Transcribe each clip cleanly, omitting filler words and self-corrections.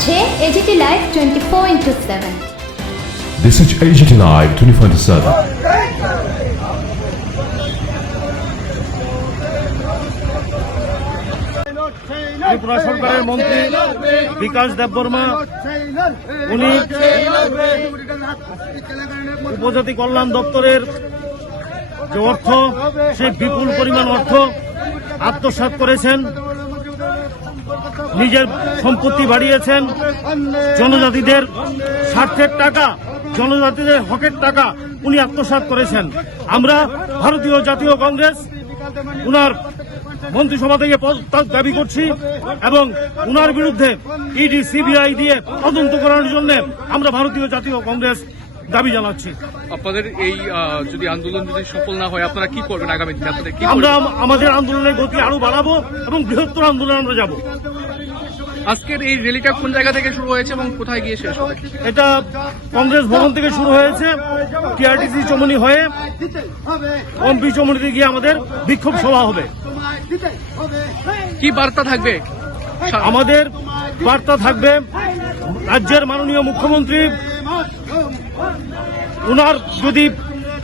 হচ্ছে AGT live 24/7। This is AGT Live 24/7. Tripura সরকারের মন্ত্রী বিকাশ দেববর্মা উনি উপজাতি কল্যাণ দপ্তরের যে অর্থ, সেই বিপুল পরিমাণ অর্থ আত্মসাৎ করেছেন, নিজের সম্পত্তি বাড়িয়েছেন, জনজাতিদের স্বার্থের টাকা, জনজাতিদের হকের টাকা উনি আত্মসাৎ করেছেন। আমরা ভারতীয় জাতীয় কংগ্রেস উনার মন্ত্রিসভা থেকে পদত্যাগ দাবি করছি এবং উনার বিরুদ্ধে ইডি সিবিআই দিয়ে তদন্ত করার জন্য আমরা ভারতীয় জাতীয় কংগ্রেস দাবি জানাচ্ছি। আপনাদের এই যদি আন্দোলন যদি সফল না হয় আপনারা কি করবেন আগামী দিনে? আপনাদের কি আমরা আমাদের আন্দোলনের গতি আরো বাড়াবো এবং বৃহত্তর আন্দোলন আমরা যাব। আজকের এই র্যালিটা কোন জায়গা থেকে শুরু হয়েছে এবং কোথায় গিয়ে শেষ হবে? এটা কংগ্রেস ভবন থেকে শুরু হয়েছে, টিআরটিসি চমনি হয়ে এমপি চমনিতে গিয়ে আমাদের বিক্ষোভ সভা হবে। কি বার্তা থাকবে? আমাদের বার্তা থাকবে, রাজ্যের মাননীয় মুখ্যমন্ত্রী উনার যদি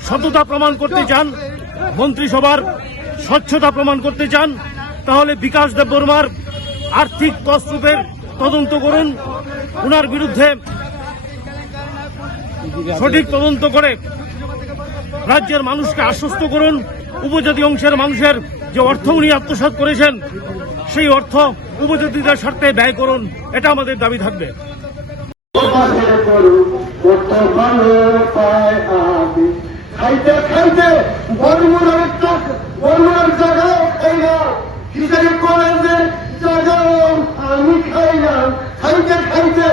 সততা প্রমাণ করতে চান, মন্ত্রিসভার স্বচ্ছতা প্রমাণ করতে চান, তাহলে বিকাশ দেববর্মার আর্থিক তছরূপের তদন্ত করুন। উনার বিরুদ্ধে সঠিক তদন্ত করে রাজ্যের মানুষকে আশ্বস্ত করুন। উপজাতি অংশের মানুষের যে অর্থ উনি আত্মসাৎ করেছেন, সেই অর্থ উপজাতিদের স্বার্থে ব্যয় করুন। এটা আমাদের দাবি থাকবে। খাইতে খাইতে বর্মুরের জায়গাও খাইলাম, খিচুড়ি কলেজের জায়গাও আমি খাইলাম। খাইতে খাইতে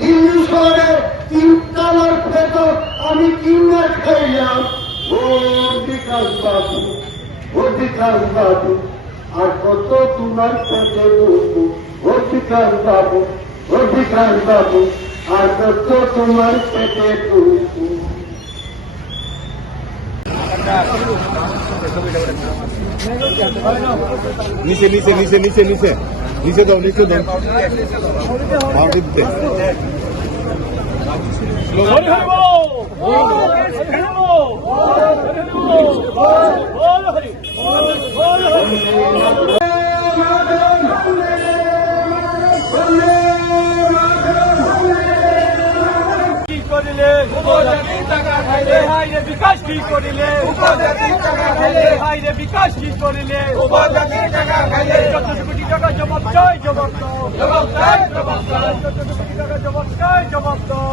দিল্লি শহরে 3 তলার ভেতর আমি কিনে খাইলাম। ও বিকাশ বাবু, ও বিকাশ বাবু, আর কত তোমার পেটে বসবো? ও বিকাশ বাবু, ও বিকাশ বাবু, আর কত তোমার পেটে বসবো? নিচে নিচে নিচে নিচে নিচে নিচে দাও, নিচে দাও, বাউন্ডারি দিতে। বিকাশ কি করিলে বিকাশ কি করিলে 14 কোটি টাকা জবাব চাই, জবাব দাও, 14 কোটি টাকা জবাব চাই, জবাব দাও।